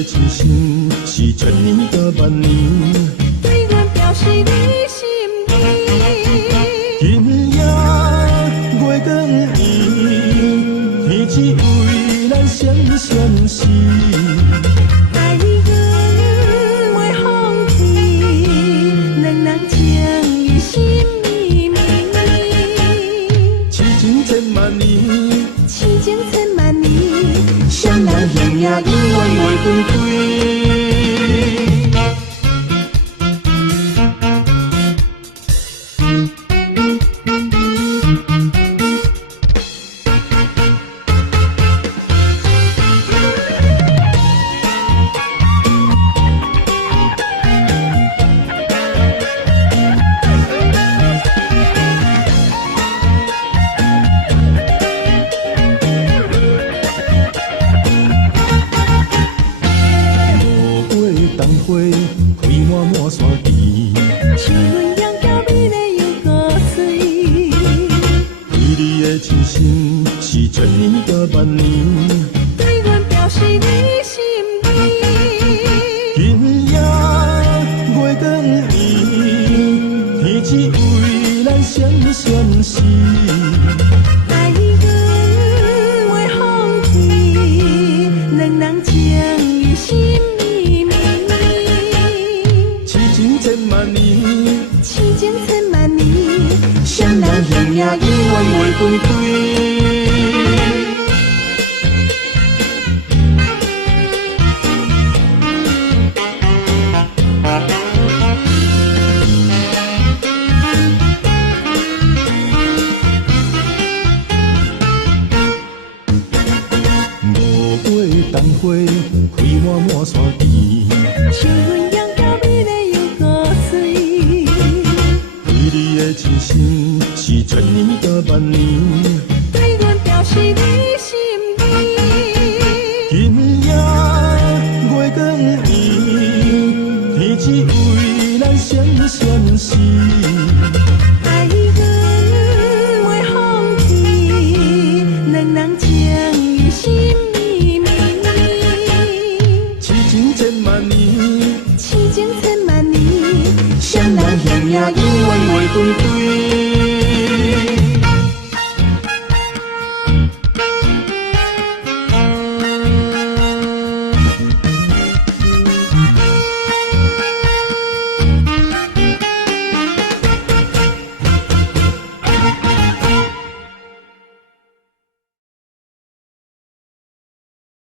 的真心是千年到万年，对阮表示你心意。今夜月光圆，天只为咱相相思。爱恨袂放弃，两人情意心绵绵。痴情千万年，痴情千万年，双人形影永远袂分开。东花开满满山田，像鸳鸯交美丽又高水。对你的真心是千年到万年，对阮表示你心意。今夜月光圆，天只为咱相相思。爱恨袂放弃，两人情意心绵绵。痴情千万年，痴情千万年，双人形影永远袂分开。东花开满满山田，像鸳鸯交美丽又高水。对你的真心是千年到万年，对阮表示你心